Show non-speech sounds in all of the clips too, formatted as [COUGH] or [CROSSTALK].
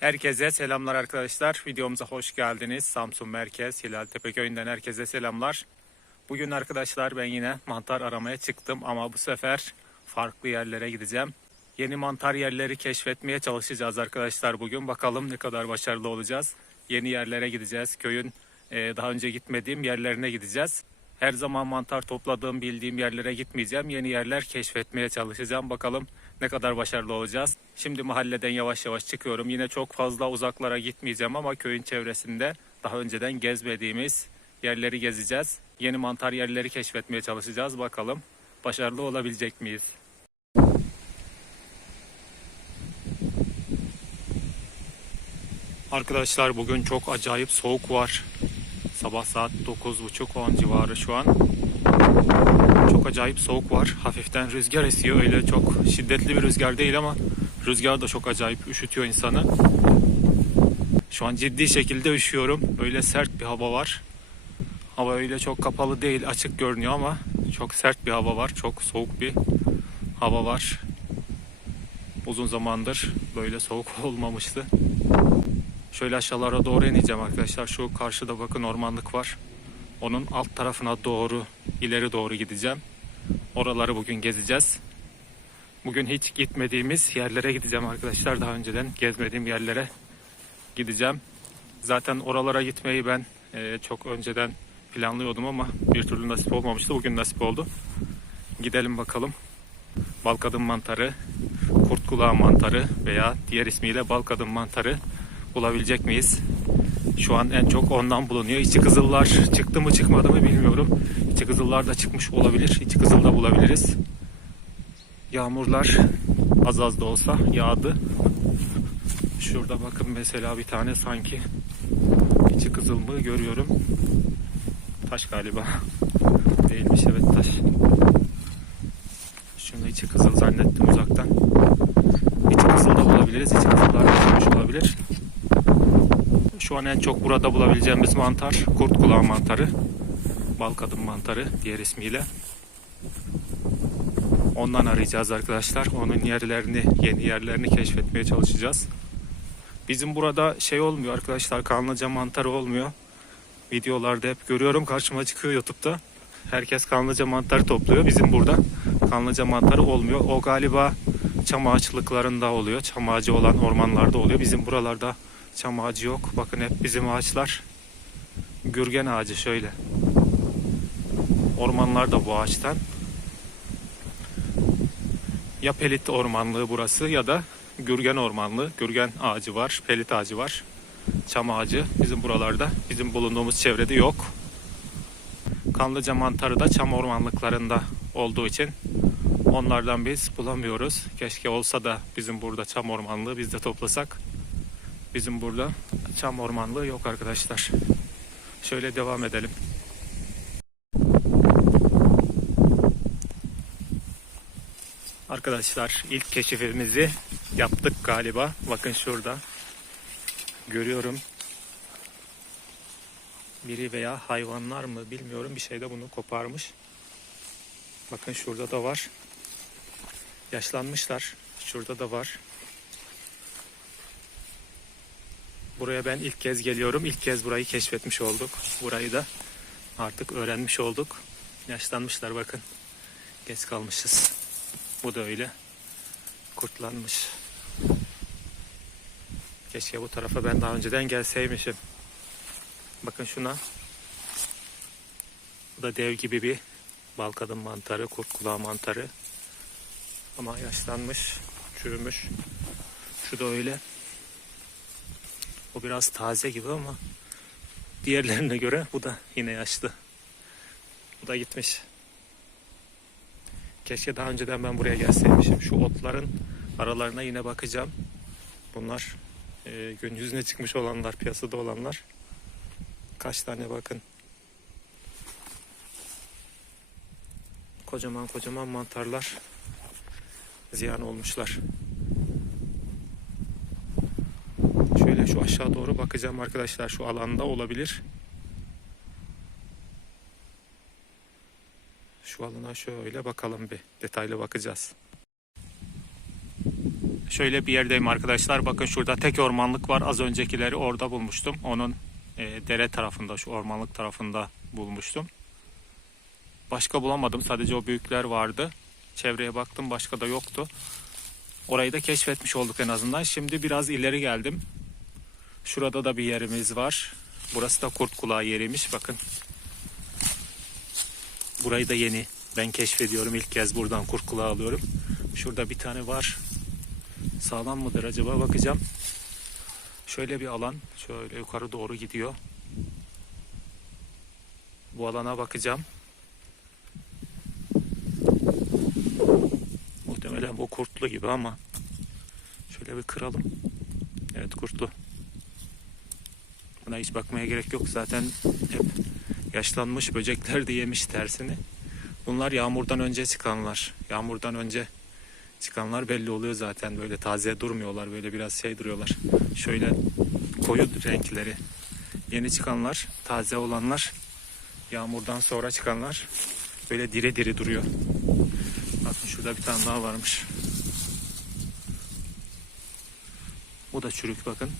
Herkese selamlar arkadaşlar. Videomuza hoş geldiniz. Samsun Merkez Hilal Tepeköy'ünden herkese selamlar. Bugün arkadaşlar ben yine mantar aramaya çıktım ama bu sefer farklı yerlere gideceğim. Yeni mantar yerleri keşfetmeye çalışacağız arkadaşlar bugün. Bakalım ne kadar başarılı olacağız. Yeni yerlere gideceğiz. Köyün e, daha önce gitmediğim yerlerine gideceğiz. Her zaman mantar topladığım bildiğim yerlere gitmeyeceğim. Yeni yerler keşfetmeye çalışacağım. Bakalım ne kadar başarılı olacağız. Şimdi mahalleden yavaş yavaş çıkıyorum. Yine çok fazla uzaklara gitmeyeceğim ama köyün çevresinde daha önceden gezmediğimiz yerleri gezeceğiz. Yeni mantar yerleri keşfetmeye çalışacağız. Bakalım başarılı olabilecek miyiz? Arkadaşlar bugün çok acayip soğuk var. Sabah saat 9.30-10 civarı şu an. Çok acayip soğuk var. Hafiften rüzgar esiyor. Öyle çok şiddetli bir rüzgar değil ama rüzgar da çok acayip üşütüyor insanı. Şu an ciddi şekilde üşüyorum. Öyle sert bir hava var. Hava öyle çok kapalı değil, açık görünüyor ama çok sert bir hava var. Çok soğuk bir hava var. Uzun zamandır böyle soğuk [LAUGHS] olmamıştı. Şöyle aşağılara doğru ineceğim arkadaşlar. Şu karşıda bakın ormanlık var. Onun alt tarafına doğru, ileri doğru gideceğim. Oraları bugün gezeceğiz. Bugün hiç gitmediğimiz yerlere gideceğim arkadaşlar. Daha önceden gezmediğim yerlere gideceğim. Zaten oralara gitmeyi ben e, çok önceden planlıyordum ama bir türlü nasip olmamıştı. Bugün nasip oldu. Gidelim bakalım. Balkadın mantarı, kurt kulağı mantarı veya diğer ismiyle balkadın mantarı bulabilecek miyiz? Şu an en çok ondan bulunuyor. İçi kızıllar çıktı mı çıkmadı mı bilmiyorum. İçi kızıllar da çıkmış olabilir. İçi kızıl da bulabiliriz. Yağmurlar az az da olsa yağdı. Şurada bakın mesela bir tane sanki içi kızıl mı görüyorum. Taş galiba. Değilmiş evet taş. Şunu içi kızıl zannettim uzaktan. İçi kızıl da bulabiliriz. İçi kızıllar da çıkmış olabilir. Şu an en çok burada bulabileceğimiz mantar kurt kulağı mantarı. Bal kadın mantarı diğer ismiyle. Ondan arayacağız arkadaşlar. Onun yerlerini, yeni yerlerini keşfetmeye çalışacağız. Bizim burada şey olmuyor arkadaşlar. Kanlıca mantarı olmuyor. Videolarda hep görüyorum karşıma çıkıyor YouTube'da. Herkes kanlıca mantarı topluyor. Bizim burada kanlıca mantarı olmuyor. O galiba çam ağaçlıklarında oluyor. Çam ağacı olan ormanlarda oluyor. Bizim buralarda çam ağacı yok. Bakın hep bizim ağaçlar gürgen ağacı şöyle. Ormanlar da bu ağaçtan. Ya pelit ormanlığı burası ya da gürgen ormanlığı. Gürgen ağacı var, pelit ağacı var. Çam ağacı bizim buralarda, bizim bulunduğumuz çevrede yok. Kanlıca mantarı da çam ormanlıklarında olduğu için onlardan biz bulamıyoruz. Keşke olsa da bizim burada çam ormanlığı biz de toplasak. Bizim burada çam ormanlığı yok arkadaşlar. Şöyle devam edelim. Arkadaşlar ilk keşifimizi yaptık galiba. Bakın şurada. Görüyorum. Biri veya hayvanlar mı bilmiyorum bir şey de bunu koparmış. Bakın şurada da var. Yaşlanmışlar. Şurada da var. Buraya ben ilk kez geliyorum. İlk kez burayı keşfetmiş olduk. Burayı da artık öğrenmiş olduk. Yaşlanmışlar bakın. Geç kalmışız. Bu da öyle. Kurtlanmış. Keşke bu tarafa ben daha önceden gelseymişim. Bakın şuna. Bu da dev gibi bir bal kadın mantarı, kurt kulağı mantarı. Ama yaşlanmış, çürümüş. Şu da öyle. O biraz taze gibi ama diğerlerine göre bu da yine yaşlı. Bu da gitmiş. Keşke daha önceden ben buraya gelseymişim. Şu otların aralarına yine bakacağım. Bunlar e, gün yüzüne çıkmış olanlar, piyasada olanlar. Kaç tane bakın. Kocaman kocaman mantarlar ziyan olmuşlar. Şöyle şu aşağı doğru bakacağım arkadaşlar. Şu alanda olabilir. Şu alana şöyle bakalım bir. Detaylı bakacağız. şöyle bir yerdeyim arkadaşlar. Bakın şurada tek ormanlık var. Az öncekileri orada bulmuştum. Onun e, dere tarafında, şu ormanlık tarafında bulmuştum. Başka bulamadım. Sadece o büyükler vardı. Çevreye baktım başka da yoktu. Orayı da keşfetmiş olduk en azından. Şimdi biraz ileri geldim. Şurada da bir yerimiz var. Burası da kurt kulağı yeriymiş. Bakın. Burayı da yeni ben keşfediyorum. İlk kez buradan kurt kulağı alıyorum. Şurada bir tane var. Sağlam mıdır acaba bakacağım. Şöyle bir alan. Şöyle yukarı doğru gidiyor. Bu alana bakacağım. Muhtemelen bu kurtlu gibi ama şöyle bir kıralım. Evet kurtlu. Buna hiç bakmaya gerek yok. Zaten hep yaşlanmış böcekler de yemiş tersini. Bunlar yağmurdan önce çıkanlar. Yağmurdan önce çıkanlar belli oluyor zaten. Böyle taze durmuyorlar. Böyle biraz şey duruyorlar. Şöyle koyu renkleri. Yeni çıkanlar, taze olanlar, yağmurdan sonra çıkanlar böyle diri diri duruyor. Bakın şurada bir tane daha varmış. Bu da çürük bakın.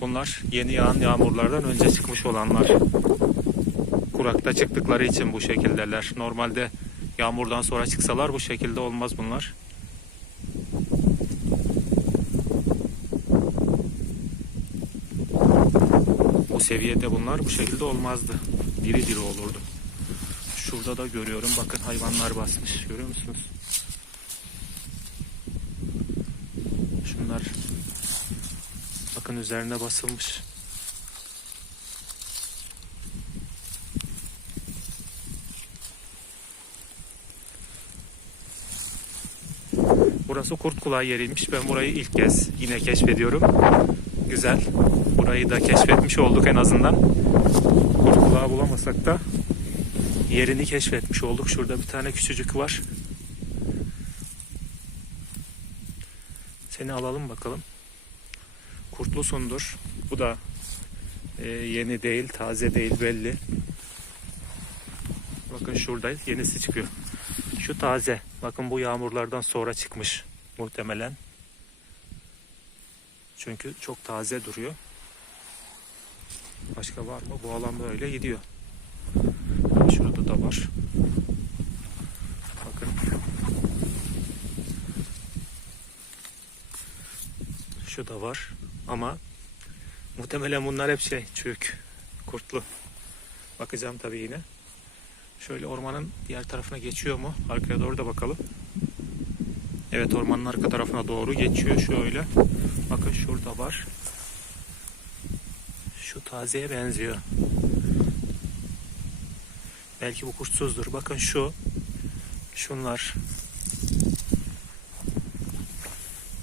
Bunlar yeni yağan yağmurlardan önce çıkmış olanlar. Kurakta çıktıkları için bu şekildeler. Normalde yağmurdan sonra çıksalar bu şekilde olmaz bunlar. O seviyede bunlar bu şekilde olmazdı. Diri diri olurdu. Şurada da görüyorum. Bakın hayvanlar basmış. Görüyor musunuz? Şunlar bakın üzerine basılmış. Burası kurt kulağı yeriymiş. Ben burayı ilk kez yine keşfediyorum. Güzel. Burayı da keşfetmiş olduk en azından. Kurt kulağı bulamasak da yerini keşfetmiş olduk. Şurada bir tane küçücük var. Seni alalım bakalım. Kurtlusundur. Bu da e, yeni değil, taze değil belli. Bakın şurada yenisi çıkıyor. Şu taze. Bakın bu yağmurlardan sonra çıkmış muhtemelen. Çünkü çok taze duruyor. Başka var mı? Bu alan böyle gidiyor. Şurada da var. Bakın. Şu da var. Ama muhtemelen bunlar hep şey çürük. Kurtlu. Bakacağım tabii yine. Şöyle ormanın diğer tarafına geçiyor mu? Arkaya doğru da bakalım. Evet ormanın arka tarafına doğru geçiyor şöyle. Bakın şurada var. Şu tazeye benziyor. Belki bu kurtsuzdur. Bakın şu. Şunlar.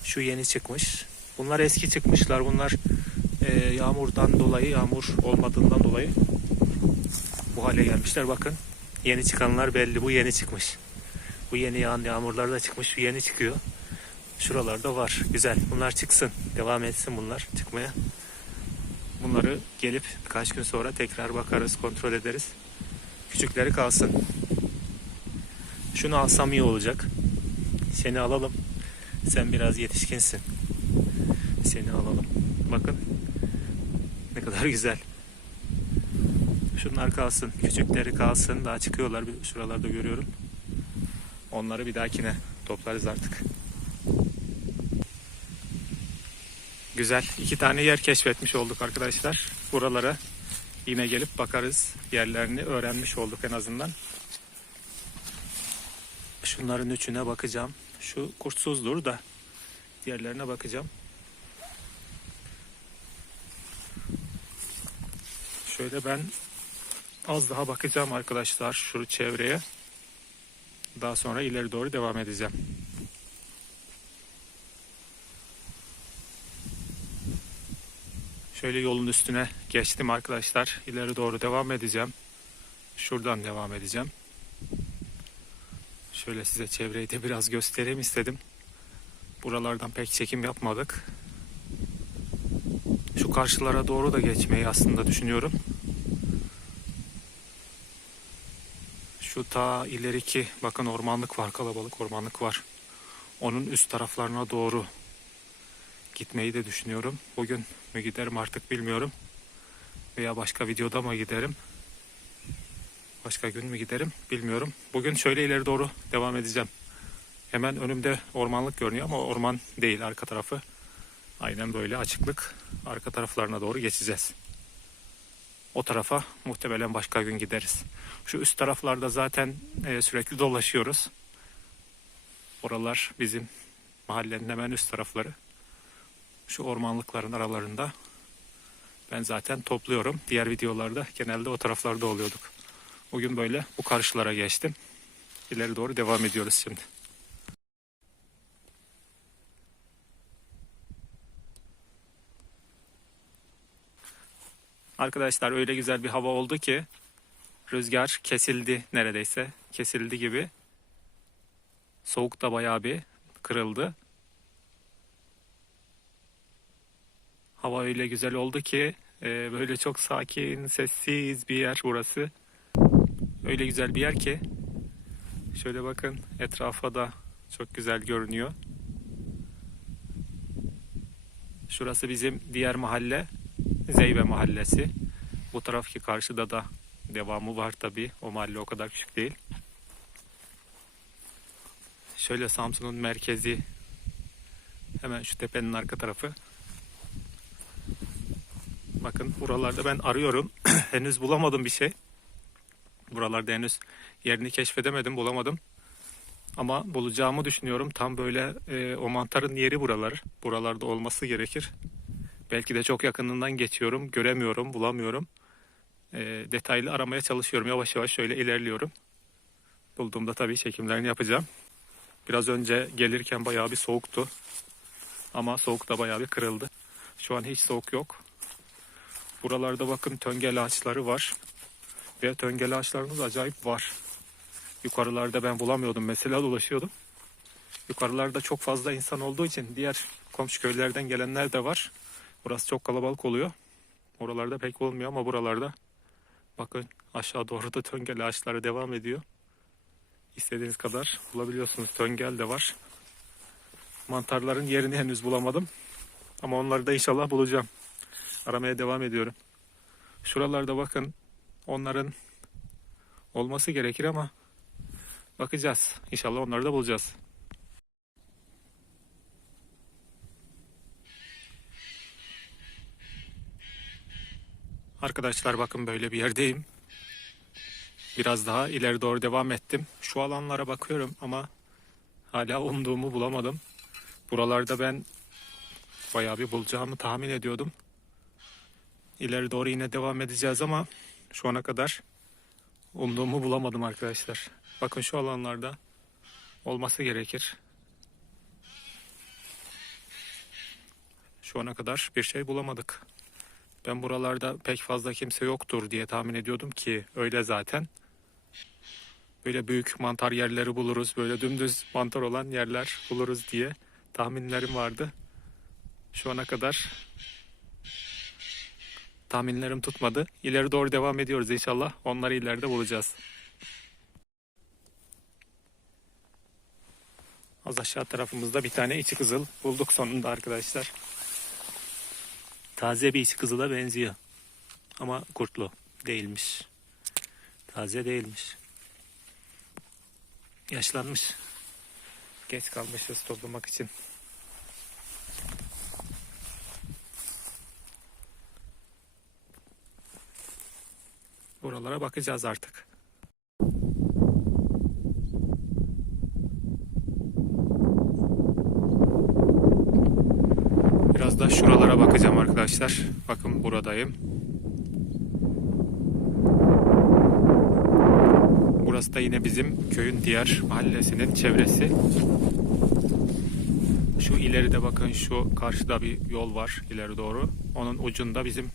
Şu yeni çıkmış. Bunlar eski çıkmışlar. Bunlar e, yağmurdan dolayı, yağmur olmadığından dolayı bu hale gelmişler. Bakın. Yeni çıkanlar belli. Bu yeni çıkmış. Bu yeni yağan yağmurlar da çıkmış. Şu yeni çıkıyor. Şuralarda var. Güzel. Bunlar çıksın. Devam etsin bunlar çıkmaya. Bunları gelip birkaç gün sonra tekrar bakarız, kontrol ederiz. Küçükleri kalsın. Şunu alsam iyi olacak. Seni alalım. Sen biraz yetişkinsin. Seni alalım. Bakın. Ne kadar güzel. Şunlar kalsın. Küçükleri kalsın. Daha çıkıyorlar. Şuralarda görüyorum. Onları bir dahakine toplarız artık. Güzel. iki tane yer keşfetmiş olduk arkadaşlar. Buralara yine gelip bakarız. Yerlerini öğrenmiş olduk en azından. Şunların üçüne bakacağım. Şu kurtsuzdur da diğerlerine bakacağım. Şöyle ben az daha bakacağım arkadaşlar şu çevreye. Daha sonra ileri doğru devam edeceğim. Şöyle yolun üstüne geçtim arkadaşlar. İleri doğru devam edeceğim. Şuradan devam edeceğim. Şöyle size çevreyi de biraz göstereyim istedim. Buralardan pek çekim yapmadık. Şu karşılara doğru da geçmeyi aslında düşünüyorum. Şu ta ileriki bakın ormanlık var kalabalık ormanlık var. Onun üst taraflarına doğru gitmeyi de düşünüyorum. Bugün mü giderim artık bilmiyorum. Veya başka videoda mı giderim? Başka gün mü giderim bilmiyorum. Bugün şöyle ileri doğru devam edeceğim. Hemen önümde ormanlık görünüyor ama orman değil arka tarafı. Aynen böyle açıklık. Arka taraflarına doğru geçeceğiz. O tarafa muhtemelen başka gün gideriz. Şu üst taraflarda zaten e, sürekli dolaşıyoruz. Oralar bizim mahallenin hemen üst tarafları. Şu ormanlıkların aralarında ben zaten topluyorum. Diğer videolarda genelde o taraflarda oluyorduk. Bugün böyle bu karşılara geçtim. İleri doğru devam ediyoruz şimdi. Arkadaşlar öyle güzel bir hava oldu ki rüzgar kesildi neredeyse. Kesildi gibi. Soğuk da bayağı bir kırıldı. Hava öyle güzel oldu ki e, böyle çok sakin, sessiz bir yer burası. Öyle güzel bir yer ki şöyle bakın etrafa da çok güzel görünüyor. Şurası bizim diğer mahalle Zeybe mahallesi. Bu tarafki karşıda da devamı var tabi. O mahalle o kadar küçük değil. Şöyle Samsun'un merkezi hemen şu tepenin arka tarafı. Bakın buralarda ben arıyorum. [CLEARS THROAT] henüz bulamadım bir şey. Buralarda henüz yerini keşfedemedim, bulamadım. Ama bulacağımı düşünüyorum. Tam böyle e, o mantarın yeri buralar. Buralarda olması gerekir. Belki de çok yakınından geçiyorum, göremiyorum, bulamıyorum. E, detaylı aramaya çalışıyorum. Yavaş yavaş şöyle ilerliyorum. Bulduğumda tabii çekimlerini yapacağım. Biraz önce gelirken bayağı bir soğuktu. Ama soğuk da bayağı bir kırıldı. Şu an hiç soğuk yok. Buralarda bakın töngel ağaçları var. Ve töngel ağaçlarımız acayip var. Yukarılarda ben bulamıyordum. Mesela dolaşıyordum. Yukarılarda çok fazla insan olduğu için diğer komşu köylerden gelenler de var. Burası çok kalabalık oluyor. Oralarda pek olmuyor ama buralarda bakın aşağı doğru da töngel ağaçları devam ediyor. İstediğiniz kadar bulabiliyorsunuz. Töngel de var. Mantarların yerini henüz bulamadım. Ama onları da inşallah bulacağım. Aramaya devam ediyorum. Şuralarda bakın onların olması gerekir ama bakacağız. İnşallah onları da bulacağız. Arkadaşlar bakın böyle bir yerdeyim. Biraz daha ileri doğru devam ettim. Şu alanlara bakıyorum ama hala umduğumu bulamadım. Buralarda ben bayağı bir bulacağımı tahmin ediyordum. İleri doğru yine devam edeceğiz ama şu ana kadar umduğumu bulamadım arkadaşlar. Bakın şu alanlarda olması gerekir. Şu ana kadar bir şey bulamadık. Ben buralarda pek fazla kimse yoktur diye tahmin ediyordum ki öyle zaten. Böyle büyük mantar yerleri buluruz, böyle dümdüz mantar olan yerler buluruz diye tahminlerim vardı. Şu ana kadar tahminlerim tutmadı. İleri doğru devam ediyoruz inşallah. Onları ileride bulacağız. Az aşağı tarafımızda bir tane içi kızıl bulduk sonunda arkadaşlar. Taze bir kızıla benziyor. Ama kurtlu değilmiş. Taze değilmiş. Yaşlanmış. Geç kalmışız toplamak için. Buralara bakacağız artık. Biraz da şuralara bakacağım arkadaşlar. Bakın buradayım. Burası da yine bizim köyün diğer mahallesinin çevresi. Şu ileride bakın şu karşıda bir yol var ileri doğru. Onun ucunda bizim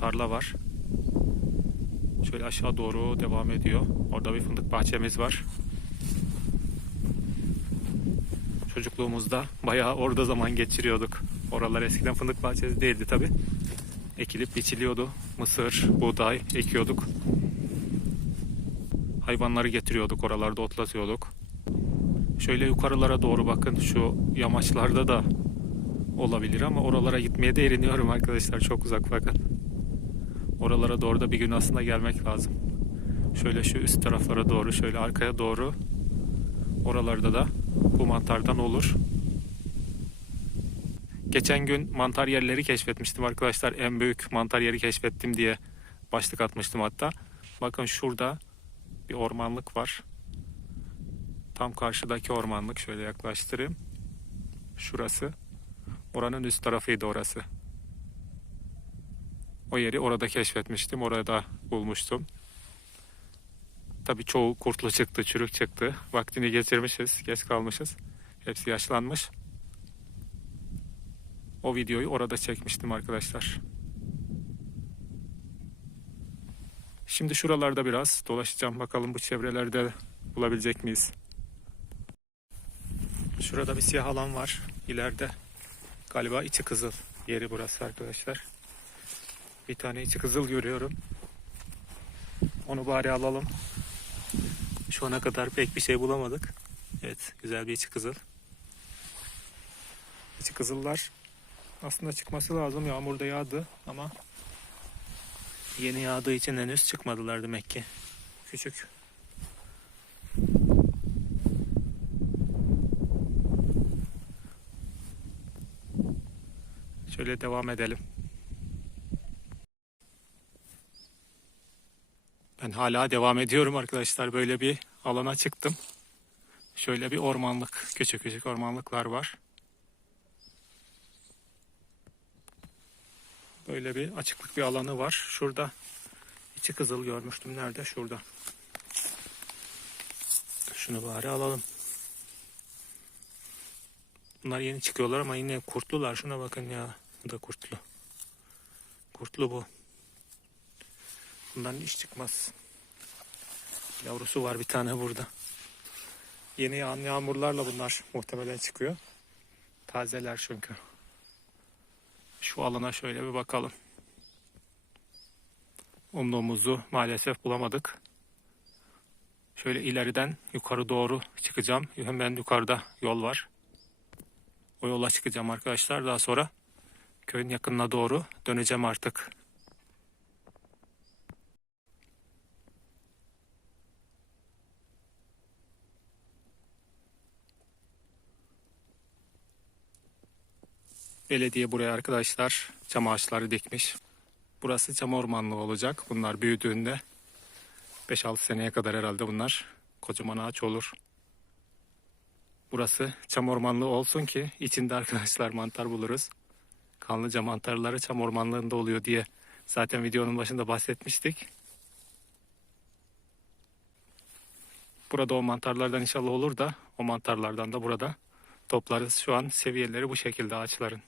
tarla var. Şöyle aşağı doğru devam ediyor. Orada bir fındık bahçemiz var. Çocukluğumuzda bayağı orada zaman geçiriyorduk. Oralar eskiden fındık bahçesi değildi tabi. Ekilip biçiliyordu. Mısır, buğday ekiyorduk. Hayvanları getiriyorduk oralarda otlatıyorduk. Şöyle yukarılara doğru bakın şu yamaçlarda da olabilir ama oralara gitmeye de eriniyorum arkadaşlar çok uzak bakın. Oralara doğru da bir gün aslında gelmek lazım. Şöyle şu üst taraflara doğru şöyle arkaya doğru oralarda da bu mantardan olur. Geçen gün mantar yerleri keşfetmiştim arkadaşlar. En büyük mantar yeri keşfettim diye başlık atmıştım hatta. Bakın şurada bir ormanlık var. Tam karşıdaki ormanlık şöyle yaklaştırayım. Şurası. Oranın üst tarafıydı orası. O yeri orada keşfetmiştim. Orada bulmuştum. Tabii çoğu kurtlu çıktı, çürük çıktı. Vaktini geçirmişiz, geç kalmışız. Hepsi yaşlanmış. O videoyu orada çekmiştim arkadaşlar. Şimdi şuralarda biraz dolaşacağım. Bakalım bu çevrelerde bulabilecek miyiz? Şurada bir siyah alan var. İleride galiba içi kızıl yeri burası arkadaşlar. Bir tane içi kızıl görüyorum. Onu bari alalım. Şu ana kadar pek bir şey bulamadık. Evet, güzel bir içi kızıl. İçi kızıllar aslında çıkması lazım. Yağmur da yağdı ama yeni yağdığı için henüz çıkmadılar demek ki. Küçük. Şöyle devam edelim. Ben hala devam ediyorum arkadaşlar. Böyle bir alana çıktım. Şöyle bir ormanlık, küçük küçük ormanlıklar var. Böyle bir açıklık bir alanı var. Şurada içi kızıl görmüştüm. Nerede? Şurada. Şunu bari alalım. Bunlar yeni çıkıyorlar ama yine kurtlular. Şuna bakın ya. Bu da kurtlu. Kurtlu bu. Bundan iş çıkmaz. Yavrusu var bir tane burada. Yeni yağan yağmurlarla bunlar muhtemelen çıkıyor. Tazeler çünkü. Şu alana şöyle bir bakalım. Umduğumuzu maalesef bulamadık. Şöyle ileriden yukarı doğru çıkacağım. Hemen yukarıda yol var. O yola çıkacağım arkadaşlar. Daha sonra köyün yakınına doğru döneceğim artık. Belediye buraya arkadaşlar çam ağaçları dikmiş. Burası çam ormanlığı olacak. Bunlar büyüdüğünde 5-6 seneye kadar herhalde bunlar kocaman ağaç olur. Burası çam ormanlığı olsun ki içinde arkadaşlar mantar buluruz. Kanlıca mantarları çam ormanlığında oluyor diye zaten videonun başında bahsetmiştik. Burada o mantarlardan inşallah olur da o mantarlardan da burada toplarız. Şu an seviyeleri bu şekilde ağaçların.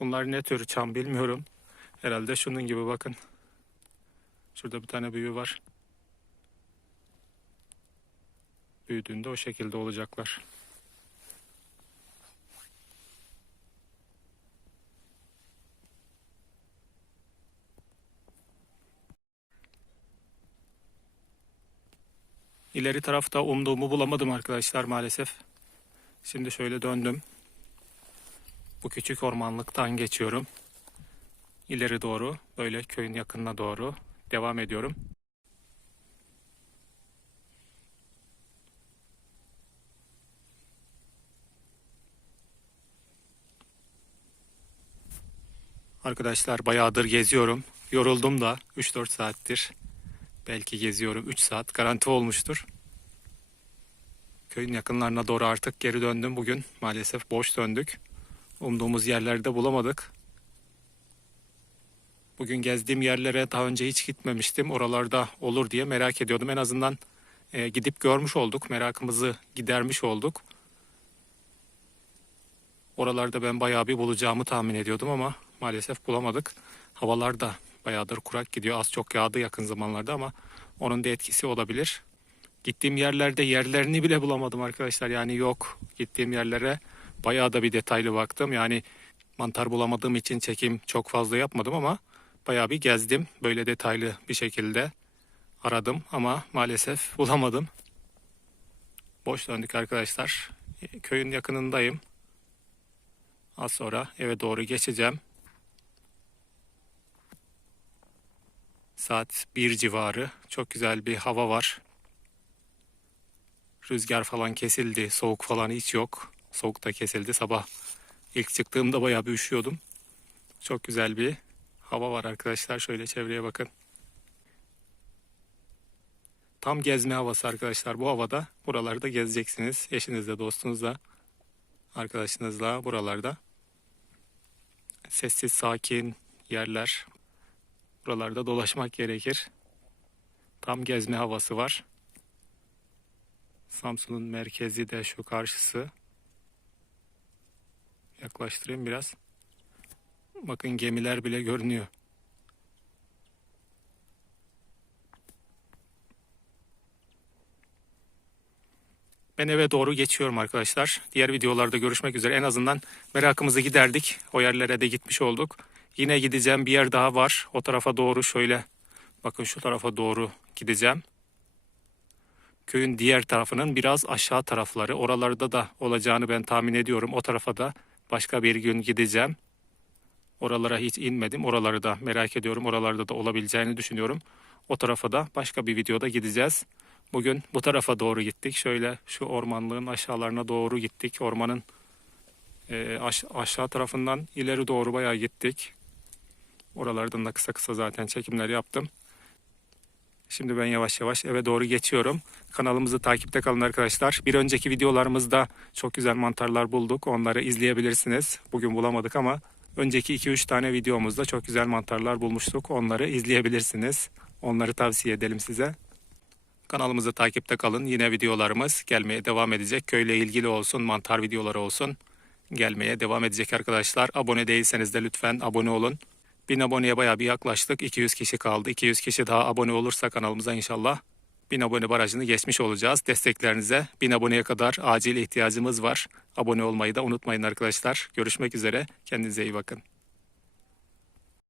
Bunlar ne tür çam bilmiyorum. Herhalde şunun gibi bakın. Şurada bir tane büyüğü var. Büyüdüğünde o şekilde olacaklar. İleri tarafta umduğumu bulamadım arkadaşlar maalesef. Şimdi şöyle döndüm. Bu küçük ormanlıktan geçiyorum. İleri doğru böyle köyün yakınına doğru devam ediyorum. Arkadaşlar bayağıdır geziyorum. Yoruldum da 3-4 saattir. Belki geziyorum 3 saat garanti olmuştur. Köyün yakınlarına doğru artık geri döndüm bugün. Maalesef boş döndük. Umduğumuz yerlerde bulamadık. Bugün gezdiğim yerlere daha önce hiç gitmemiştim. Oralarda olur diye merak ediyordum. En azından e, gidip görmüş olduk. Merakımızı gidermiş olduk. Oralarda ben bayağı bir bulacağımı tahmin ediyordum ama maalesef bulamadık. Havalar da bayağıdır kurak gidiyor. Az çok yağdı yakın zamanlarda ama onun da etkisi olabilir. Gittiğim yerlerde yerlerini bile bulamadım arkadaşlar. Yani yok gittiğim yerlere bayağı da bir detaylı baktım. Yani mantar bulamadığım için çekim çok fazla yapmadım ama bayağı bir gezdim. Böyle detaylı bir şekilde aradım ama maalesef [LAUGHS] bulamadım. Boş döndük arkadaşlar. Köyün yakınındayım. Az sonra eve doğru geçeceğim. Saat 1 civarı. Çok güzel bir hava var. Rüzgar falan kesildi. Soğuk falan hiç yok. Soğuk da kesildi. Sabah ilk çıktığımda bayağı bir üşüyordum. Çok güzel bir hava var arkadaşlar. Şöyle çevreye bakın. Tam gezme havası arkadaşlar. Bu havada buralarda gezeceksiniz. Eşinizle, dostunuzla, arkadaşınızla buralarda. Sessiz, sakin yerler. Buralarda dolaşmak gerekir. Tam gezme havası var. Samsun'un merkezi de şu karşısı. Yaklaştırayım biraz. Bakın gemiler bile görünüyor. Ben eve doğru geçiyorum arkadaşlar. Diğer videolarda görüşmek üzere. En azından merakımızı giderdik. O yerlere de gitmiş olduk. Yine gideceğim bir yer daha var. O tarafa doğru şöyle bakın şu tarafa doğru gideceğim. Köyün diğer tarafının biraz aşağı tarafları. Oralarda da olacağını ben tahmin ediyorum. O tarafa da başka bir gün gideceğim. Oralara hiç inmedim. Oraları da merak ediyorum. Oralarda da olabileceğini düşünüyorum. O tarafa da başka bir videoda gideceğiz. Bugün bu tarafa doğru gittik. Şöyle şu ormanlığın aşağılarına doğru gittik. Ormanın e, aş- aşağı tarafından ileri doğru bayağı gittik. Oralardan da kısa kısa zaten çekimler yaptım. Şimdi ben yavaş yavaş eve doğru geçiyorum. Kanalımızı takipte kalın arkadaşlar. Bir önceki videolarımızda çok güzel mantarlar bulduk. Onları izleyebilirsiniz. Bugün bulamadık ama önceki 2-3 tane videomuzda çok güzel mantarlar bulmuştuk. Onları izleyebilirsiniz. Onları tavsiye edelim size. Kanalımızı takipte kalın. Yine videolarımız gelmeye devam edecek. Köyle ilgili olsun, mantar videoları olsun. Gelmeye devam edecek arkadaşlar. Abone değilseniz de lütfen abone olun. 1000 aboneye bayağı bir yaklaştık. 200 kişi kaldı. 200 kişi daha abone olursa kanalımıza inşallah 1000 abone barajını geçmiş olacağız. Desteklerinize 1000 aboneye kadar acil ihtiyacımız var. Abone olmayı da unutmayın arkadaşlar. Görüşmek üzere. Kendinize iyi bakın.